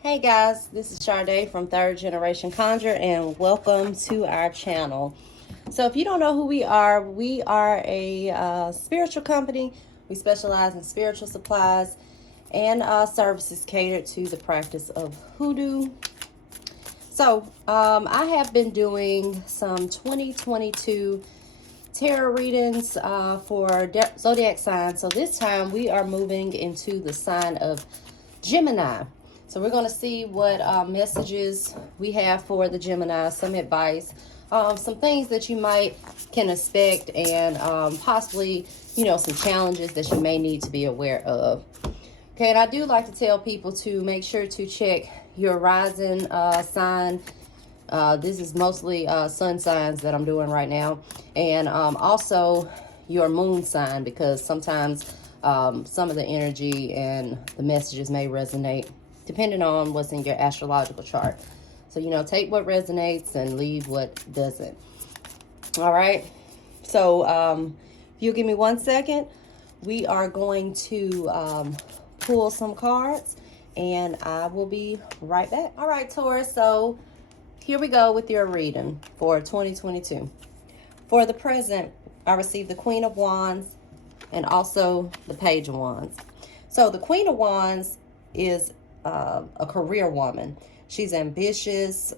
Hey guys, this is Sade from Third Generation Conjure, and welcome to our channel. So if you don't know who we are a spiritual company. We specialize in spiritual supplies and services catered to the practice of hoodoo. So I have been doing some 2022 tarot readings for zodiac signs. So this time we are moving into the sign of Gemini. So we're going to see what messages we have for the Gemini, some advice, some things that you might can expect, and possibly, some challenges that you may need to be aware of. Okay, and I do like to tell people to make sure to check your rising sign. This is mostly sun signs that I'm doing right now, and also your moon sign, because sometimes some of the energy and the messages may resonate depending on what's in your astrological chart. So, take what resonates and leave what doesn't. All right. So, if you'll give me 1 second, we are going to pull some cards, and I will be right back. All right, Taurus. So, here we go with your reading for 2022. For the present, I received the Queen of Wands and also the Page of Wands. So, the Queen of Wands is a career woman. She's ambitious.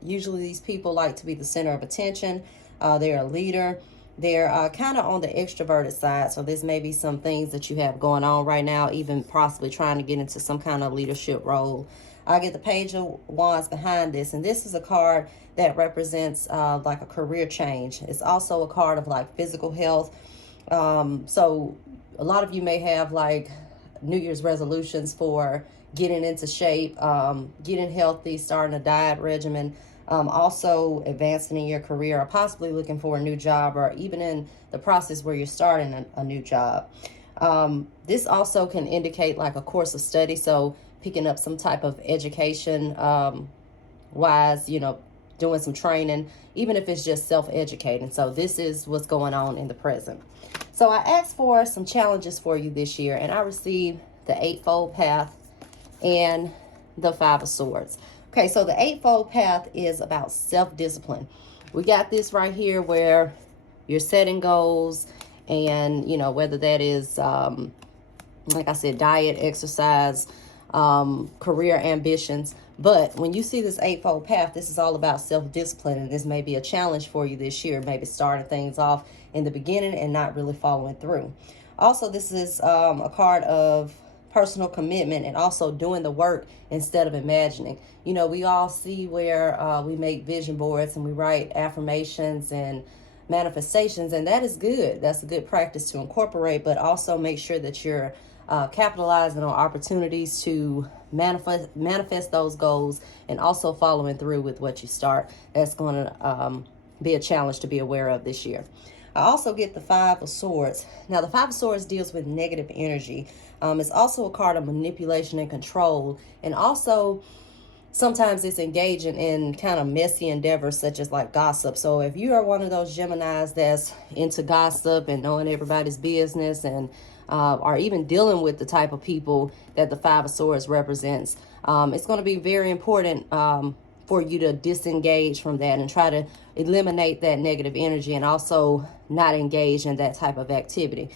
Usually these people like to be the center of attention. They're a leader. They're kind of on the extroverted side. So this may be some things that you have going on right now, even possibly trying to get into some kind of leadership role. I get the Page of Wands behind this, and this is a card that represents like a career change. It's also a card of like physical health. So a lot of you may have like New Year's resolutions for getting into shape, getting healthy, starting a diet regimen, also advancing in your career, or possibly looking for a new job, or even in the process where you're starting a new job. This also can indicate like a course of study, so picking up some type of education wise, doing some training, even if it's just self-educating. So this is what's going on in the present. So I asked for some challenges for you this year, and I received the Eightfold Path and the Five of Swords. Okay, so the Eightfold Path is about self-discipline. We got this right here where you're setting goals, and, whether that is, like I said, diet, exercise, career ambitions. But when you see this Eightfold Path, this is all about self-discipline, and this may be a challenge for you this year, maybe starting things off in the beginning and not really following through. Also, this is a card of personal commitment and also doing the work instead of imagining. We all see where we make vision boards and we write affirmations and manifestations, and that is good. That's a good practice to incorporate, but also make sure that you're capitalizing on opportunities to manifest those goals, and also following through with what you start. That's going to be a challenge to be aware of this year. I also get the Five of Swords. Now, the Five of Swords deals with negative energy. It's also a card of manipulation and control, and also sometimes it's engaging in kind of messy endeavors such as like gossip. So if you are one of those Geminis that's into gossip and knowing everybody's business, and or even dealing with the type of people that the Five of Swords represents, it's going to be very important for you to disengage from that and try to eliminate that negative energy, and also not engage in that type of activity.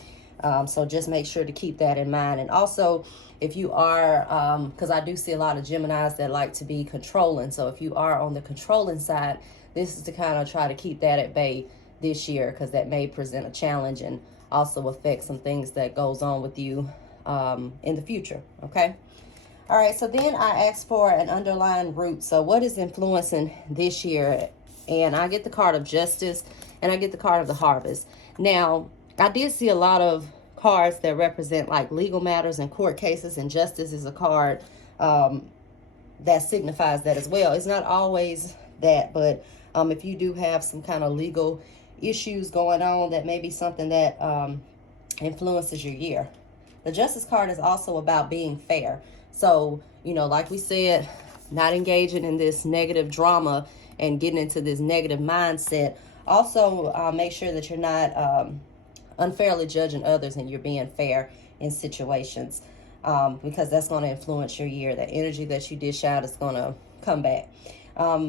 So just make sure to keep that in mind. And also, if you are, because I do see a lot of Geminis that like to be controlling. So if you are on the controlling side, this is to kind of try to keep that at bay this year, because that may present a challenge and also affect some things that goes on with you in the future. Okay. All right. So then I asked for an underlying root. So what is influencing this year? And I get the card of Justice, and I get the card of the Harvest. Now, I did see a lot of cards that represent like legal matters and court cases, and Justice is a card that signifies that as well. It's not always that, but if you do have some kind of legal issues going on, that may be something that influences your year. The Justice card is also about being fair. So, like we said, not engaging in this negative drama and getting into this negative mindset. Also, make sure that you're not unfairly judging others, and you're being fair in situations. because that's going to influence your year. That energy that you dish out is going to come back.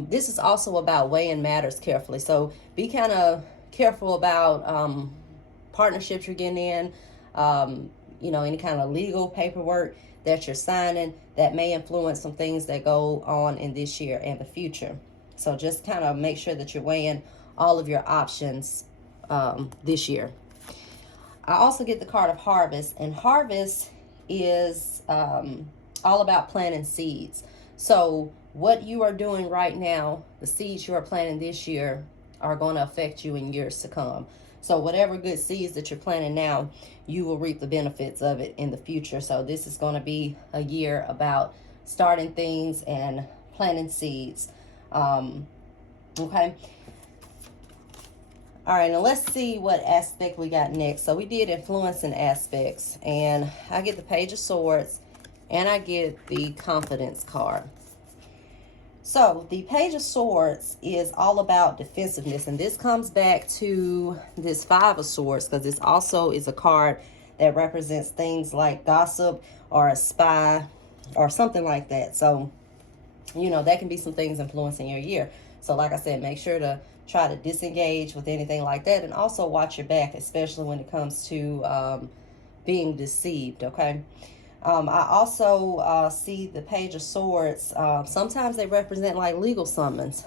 This is also about weighing matters carefully. So be kind of careful about partnerships you're getting in, any kind of legal paperwork that you're signing that may influence some things that go on in this year and the future. So just kind of make sure that you're weighing all of your options this year. I also get the card of harvest, and harvest is all about planting seeds. So what you are doing right now, the seeds you are planting this year are going to affect you in years to come. So whatever good seeds that you're planting now, you will reap the benefits of it in the future. So this is going to be a year about starting things and planting seeds. Okay. All right, now let's see what aspect we got next. So we did influencing aspects, and I get the Page of Swords, and I get the Confidence card. So the Page of Swords is all about defensiveness, and this comes back to this Five of Swords, because this also is a card that represents things like gossip or a spy or something like that. So, that can be some things influencing your year. So like I said, make sure to try to disengage with anything like that, and also watch your back, especially when it comes to being deceived, okay? I also see the Page of Swords. Sometimes they represent like legal summons.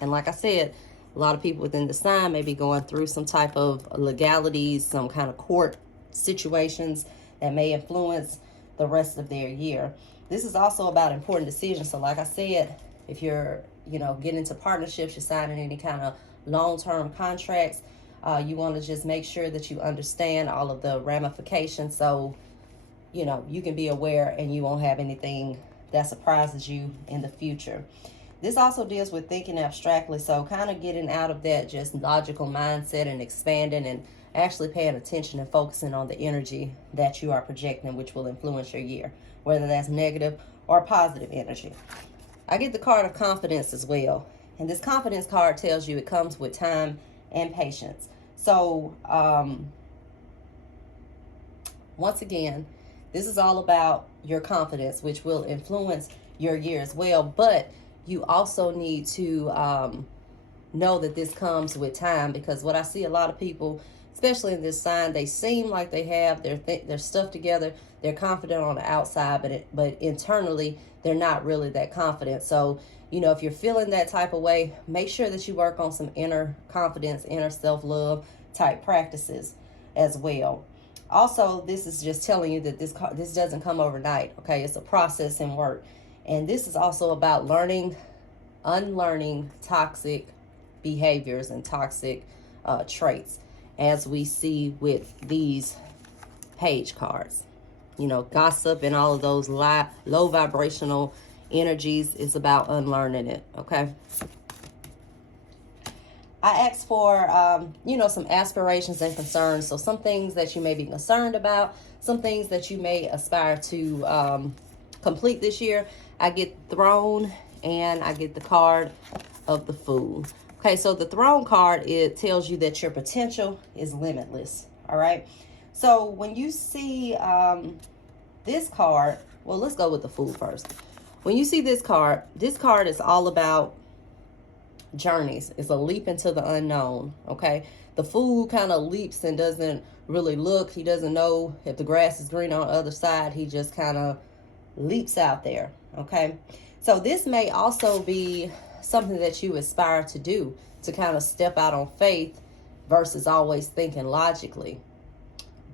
And like I said, a lot of people within the sign may be going through some type of legalities, some kind of court situations that may influence the rest of their year. This is also about important decisions. So like I said, if you're, getting into partnerships, you're signing any kind of long-term contracts, you want to just make sure that you understand all of the ramifications. So you can be aware and you won't have anything that surprises you in the future. This also deals with thinking abstractly, so kind of getting out of that just logical mindset and expanding and actually paying attention and focusing on the energy that you are projecting, which will influence your year, whether that's negative or positive energy. I get the card of confidence as well, and this confidence card tells you it comes with time and patience. So once again, this is all about your confidence, which will influence your year as well. But you also need to know that this comes with time, because what I see a lot of people, especially in this sign, they seem like they have their stuff together. They're confident on the outside, but internally, they're not really that confident. So, if you're feeling that type of way, make sure that you work on some inner confidence, inner self-love type practices as well. Also, this is just telling you that this doesn't come overnight, okay? It's a process and work. And this is also about unlearning toxic behaviors and toxic traits, as we see with these page cards. Gossip and all of those low vibrational energies is about unlearning it, okay? I asked for, some aspirations and concerns. So some things that you may be concerned about, some things that you may aspire to complete this year. I get Throne, and I get the card of the Fool. Okay, so the Throne card, it tells you that your potential is limitless, all right? So when you see this card, well, let's go with the Fool first. When you see this card is all about journeys. It's a leap into the unknown, okay? The Fool kind of leaps and doesn't really look. He doesn't know if the grass is green on the other side. He just kind of leaps out there, okay? So this may also be something that you aspire to do, to kind of step out on faith versus always thinking logically.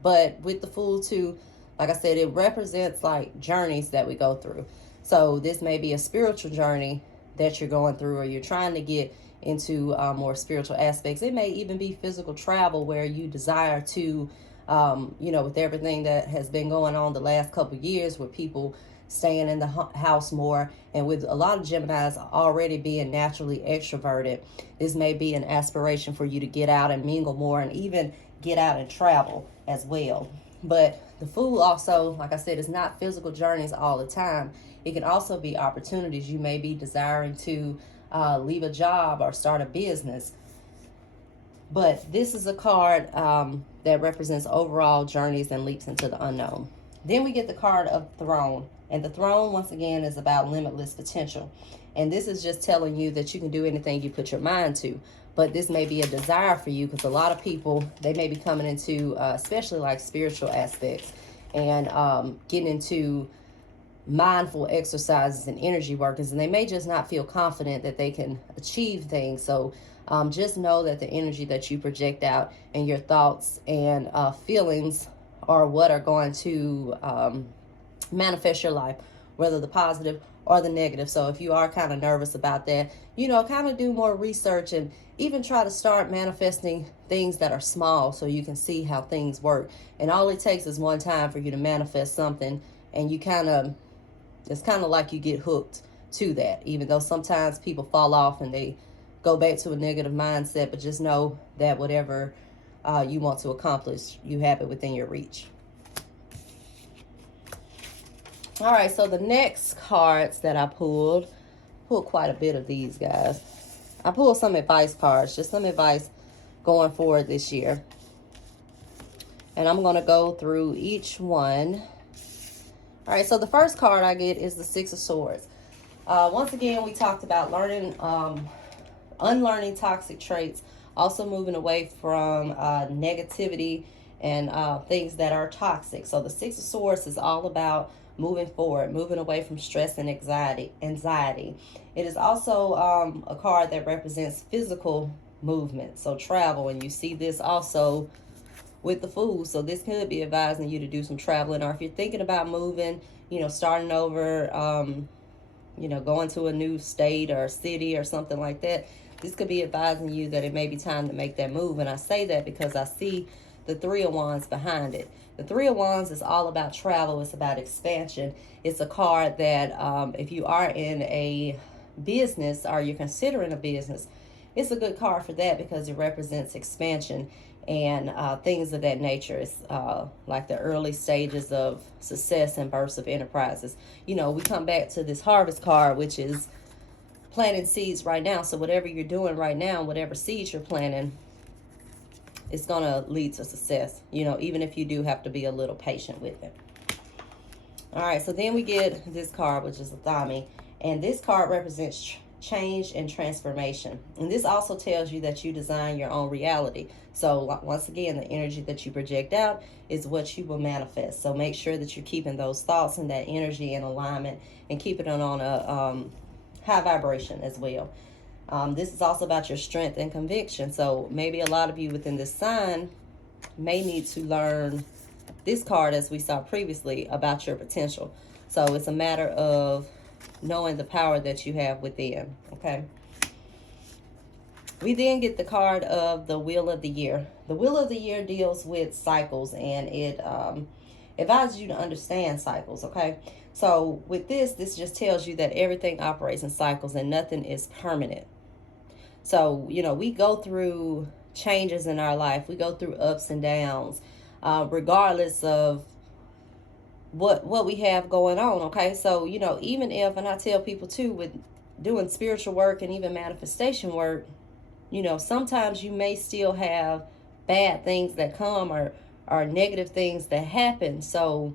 But with the Fool too, like I said, it represents like journeys that we go through. So this may be a spiritual journey that you're going through, or you're trying to get into more spiritual aspects. It may even be physical travel, where you desire to, with everything that has been going on the last couple of years, with people staying in the house more, and with a lot of Geminis already being naturally extroverted, this may be an aspiration for you to get out and mingle more, and even get out and travel as well. But the Fool also, like I said, is not physical journeys all the time. It can also be opportunities. You may be desiring to leave a job or start a business. But this is a card that represents overall journeys and leaps into the unknown. Then we get the card of Throne. And the Throne, once again, is about limitless potential. And this is just telling you that you can do anything you put your mind to. But this may be a desire for you, because a lot of people, they may be coming into, especially like spiritual aspects, and getting into mindful exercises and energy workers, and they may just not feel confident that they can achieve things. So just know that the energy that you project out and your thoughts and feelings are what are going to manifest your life, whether the positive or the negative. So if you are kind of nervous about that, you know, kind of do more research and even try to start manifesting things that are small so you can see how things work. And all it takes is one time for you to manifest something, and you kind of, it's kind of like you get hooked to that, even though sometimes people fall off and they go back to a negative mindset. But just know that whatever you want to accomplish, you have it within your reach. All right, so the next cards that I pulled quite a bit of these, guys. I pulled some advice cards, just some advice going forward this year. And I'm going to go through each one. All right, so the first card I get is the Six of Swords. Once again, we talked about learning, unlearning toxic traits, also moving away from negativity and things that are toxic. So the Six of Swords is all about moving forward, moving away from stress and anxiety. It is also a card that represents physical movement, so travel. And you see this also with the Fool. So this could be advising you to do some traveling, or if you're thinking about moving, you know, starting over, you know, going to a new state or city or something like that, this could be advising you that it may be time to make that move. And I say that because I see the Three of Wands behind it. The Three of Wands is all about travel. It's about expansion. It's a card that if you are in a business or you're considering a business, it's a good card for that, because it represents expansion and things of that nature. It's like the early stages of success and births of enterprises. You know, we come back to this Harvest card, which is planting seeds right now. So whatever you're doing right now, whatever seeds you're planting, it's going to lead to success, you know, even if you do have to be a little patient with it. All right, so then we get this card, which is a Thami. And this card represents change and transformation. And this also tells you that you design your own reality. So once again, the energy that you project out is what you will manifest. So make sure that you're keeping those thoughts and that energy in alignment, and keeping it on a high vibration as well. This is also about your strength and conviction. So maybe a lot of you within this sign may need to learn this card, as we saw previously, about your potential. So it's a matter of knowing the power that you have within, okay? We then get the card of the Wheel of the Year. The Wheel of the Year deals with cycles, and it advises you to understand cycles, okay? So with this just tells you that everything operates in cycles and nothing is permanent. So, you know, we go through changes in our life. We go through ups and downs, regardless of what we have going on, okay? So, you know, even if, and I tell people too, with doing spiritual work and even manifestation work, you know, sometimes you may still have bad things that come, or negative things that happen. So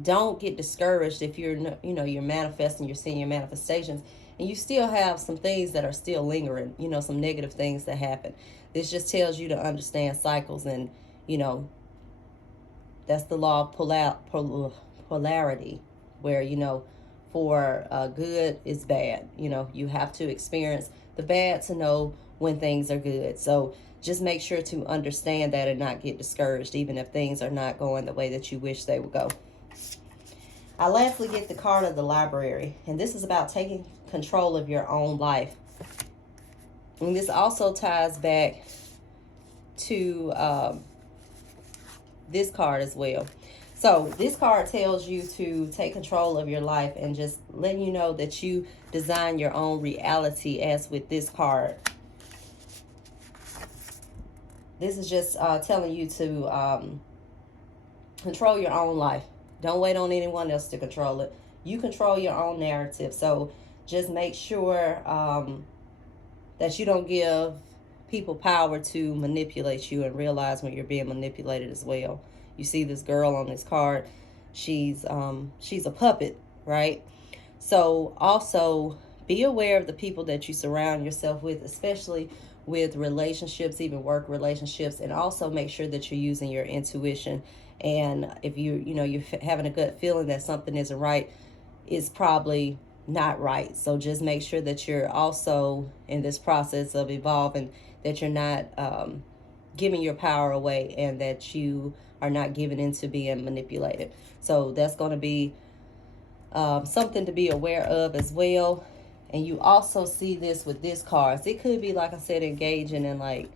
don't get discouraged if you're, you know, you're manifesting, you're seeing your manifestations, and you still have some things that are still lingering, you know, some negative things that happen. This just tells you to understand cycles, and, you know, that's the law of polarity, where, you know, for good is bad. You know, you have to experience the bad to know when things are good. So just make sure to understand that and not get discouraged, even if things are not going the way that you wish they would go. I lastly get the card of the Library, and this is about taking control of your own life. And this also ties back to this card as well. So this card tells you to take control of your life, and just letting you know that you design your own reality, as with this card. This is just telling you to control your own life. Don't wait on anyone else to control it. You control your own narrative. So just make sure that you don't give people power to manipulate you and realize when you're being manipulated as well. You see this girl on this card, she's a puppet, right? So also be aware of the people that you surround yourself with, especially with relationships, even work relationships, and also make sure that you're using your intuition. And if you're having a gut feeling that something isn't right, it's probably not right. So just make sure that you're also in this process of evolving, that you're not giving your power away, and that you are not giving into being manipulated. So that's going to be something to be aware of as well. And you also see this with this card. It could be, like I said, engaging in like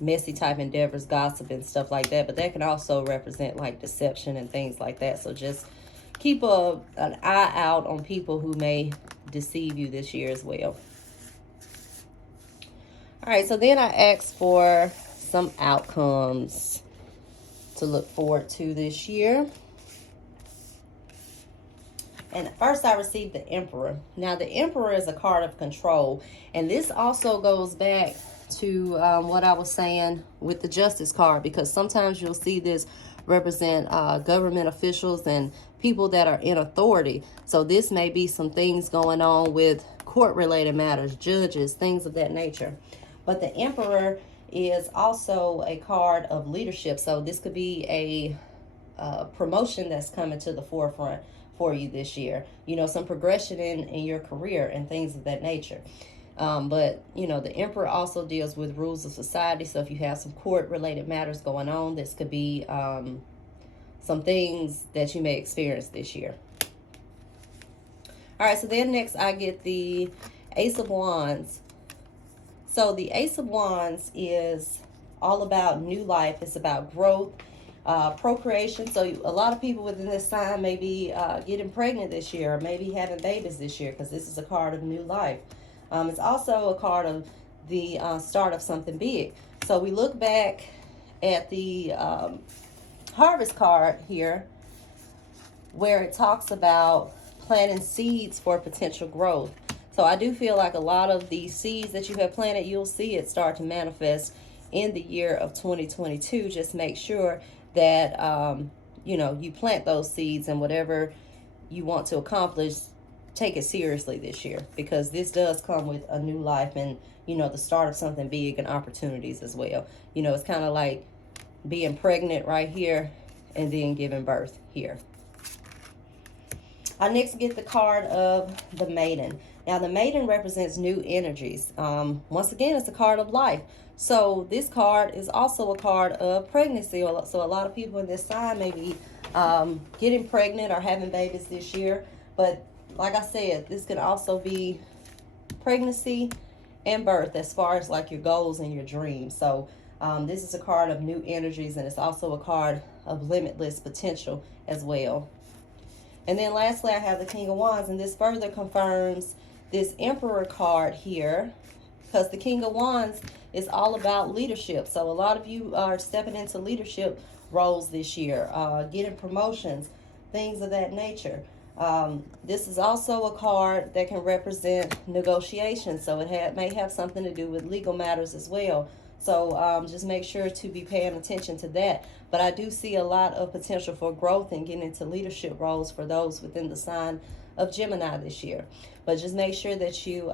messy type endeavors, gossip and stuff like that, but that can also represent like deception and things like that. So just keep an eye out on people who may deceive you this year as well. All right, so then I asked for some outcomes to look forward to this year. And first I received the Emperor. Now the Emperor is a card of control. And this also goes back to what I was saying with the Justice card, because sometimes you'll see this represent government officials and people that are in authority. So this may be some things going on with court-related matters, judges, things of that nature. But the Emperor is also a card of leadership. So this could be a promotion that's coming to the forefront for you this year. Some progression in your career and things of that nature. But, the Emperor also deals with rules of society. So if you have some court-related matters going on, this could be some things that you may experience this year. All right, so then next I get the Ace of Wands. So the Ace of Wands is all about new life. It's about growth, procreation. So a lot of people within this sign may be getting pregnant this year, or maybe having babies this year, because this is a card of new life. It's also a card of the start of something big. So we look back at the Harvest card here, where it talks about planting seeds for potential growth. So I do feel like a lot of the seeds that you have planted, you'll see it start to manifest in the year of 2022. Just make sure that you plant those seeds, and whatever you want to accomplish, take it seriously this year, because this does come with a new life and the start of something big and opportunities as well. It's kind of like being pregnant right here and then giving birth here. I next get the card of the Maiden. Now the Maiden represents new energies. Once again, it's a card of life. So this card is also a card of pregnancy. So a lot of people in this sign may be getting pregnant or having babies this year. But like I said, this could also be pregnancy and birth, as far as like your goals and your dreams. So this is a card of new energies, and it's also a card of limitless potential as well. And then lastly, I have the King of Wands, and this further confirms this Emperor card here, because the King of Wands is all about leadership. So a lot of you are stepping into leadership roles this year, getting promotions, things of that nature. This is also a card that can represent negotiation. So it may have something to do with legal matters as well. So just make sure to be paying attention to that. But I do see a lot of potential for growth and getting into leadership roles for those within the sign of Gemini this year. But just make sure that you,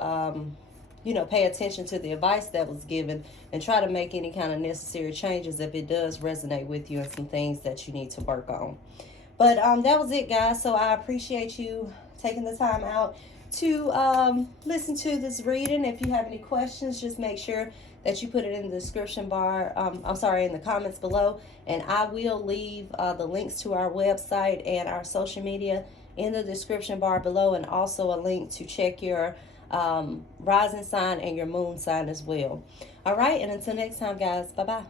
pay attention to the advice that was given, and try to make any kind of necessary changes if it does resonate with you, and some things that you need to work on. But that was it, guys. So I appreciate you taking the time out to listen to this reading. If you have any questions, just make sure that you put it in the description bar. In the comments below. And I will leave the links to our website and our social media in the description bar below, and also a link to check your rising sign and your moon sign as well. All right, and until next time, guys, bye-bye.